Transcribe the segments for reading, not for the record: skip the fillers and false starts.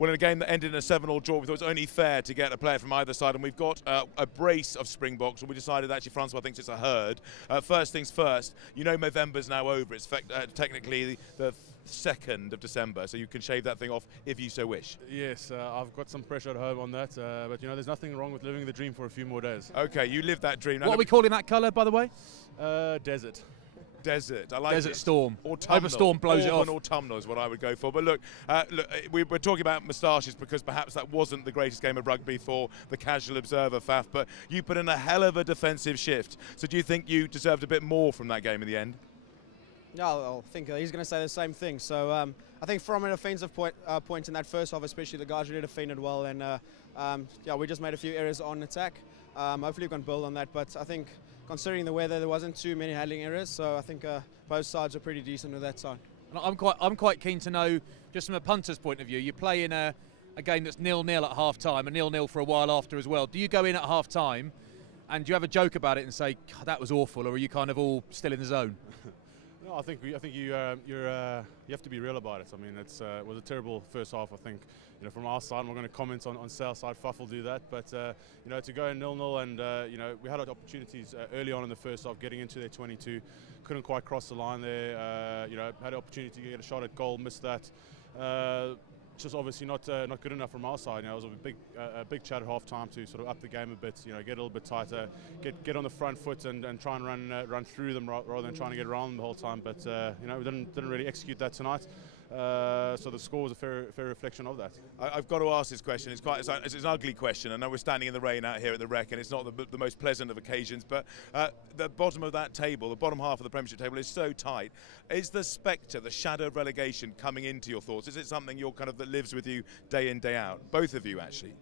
Well, in a game that ended in a 7-all draw, we thought it was only fair to get a player from either side, and we've got a brace of Springboks, and we decided actually Francois thinks it's a herd. First things first, you know November's now over. It's technically the 2nd of December, so you can shave that thing off if you so wish. Yes, I've got some pressure at home on that, but you know, there's nothing wrong with living the dream for a few more days. Okay, you live that dream. Now, what are we calling that colour, by the way? Desert. Desert. I like Desert it. Storm. Autumnal. Hope a storm blows it off. Autumnal is what I would go for. But look, we're talking about moustaches because perhaps that wasn't the greatest game of rugby for the casual observer, Faf, but you put in a hell of a defensive shift. So do you think you deserved a bit more from that game in the end? Yeah, I think he's going to say the same thing. So I think from an offensive point in that first half, especially, the guys really defended well, and yeah, we just made a few errors on attack. Hopefully we can build on that, but I think considering the weather, there wasn't too many handling errors, so I think both sides are pretty decent with that side. I'm quite keen to know, just from a punter's point of view, you play in a game that's 0-0 at half-time, and 0-0 for a while after as well. Do you go in at half-time, and do you have a joke about it and say, God, that was awful, or are you kind of all still in the zone? No, I think you have to be real about it. I mean, it was a terrible first half. I think, you know, from our side, we're going to comment on Sal's side. Faf will do that, but you know, to go in 0-0 and you know, we had opportunities early on in the first half, getting into their 22, couldn't quite cross the line there. You know, had an opportunity to get a shot at goal, missed that. Just obviously not good enough from our side. You know, it was a big chat at half time to sort of up the game a bit. You know, get a little bit tighter, get on the front foot and try and run through them rather than trying to get around them the whole time. But you know, we didn't really execute that tonight. So the score was a fair reflection of that. I've got to ask this question. It's an ugly question. I know we're standing in the rain out here at the Rec, and it's not the most pleasant of occasions. But the bottom of that table, the bottom half of the Premiership table, is so tight. Is the spectre, the shadow of relegation, coming into your thoughts? Is it something that lives with you day in, day out? Both of you, actually.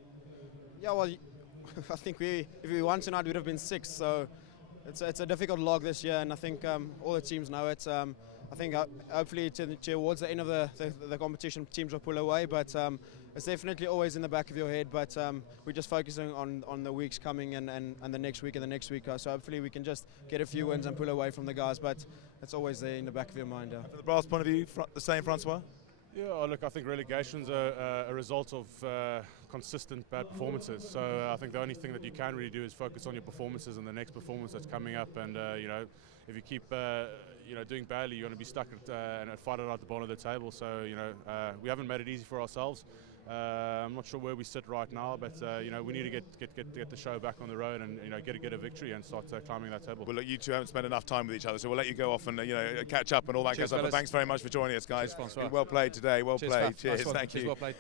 Yeah, well, I think if we won tonight, we'd have been 6th. So it's a difficult log this year, and I think all the teams know it. I think hopefully towards the end of the competition, teams will pull away, but it's definitely always in the back of your head. But we're just focusing on the weeks coming and the next week and the next week. So hopefully we can just get a few wins and pull away from the guys. But it's always there in the back of your mind. From the brass point of view, the same, Francois? Yeah, look, I think relegation's a result of consistent bad performances. So I think the only thing that you can really do is focus on your performances and the next performance that's coming up. And you know, if you keep you know, doing badly, you're going to be stuck and fight it out the bottom of the table. So you know, we haven't made it easy for ourselves. I'm not sure where we sit right now, but you know, we need to get the show back on the road and you know, get a victory and start climbing that table. Well, look, you two haven't spent enough time with each other, so we'll let you go off and you know, catch up and all that kind of stuff. But thanks very much for joining us, guys. Cheers, well played today. Well played. Cheers. Nice. Thank you. Well played.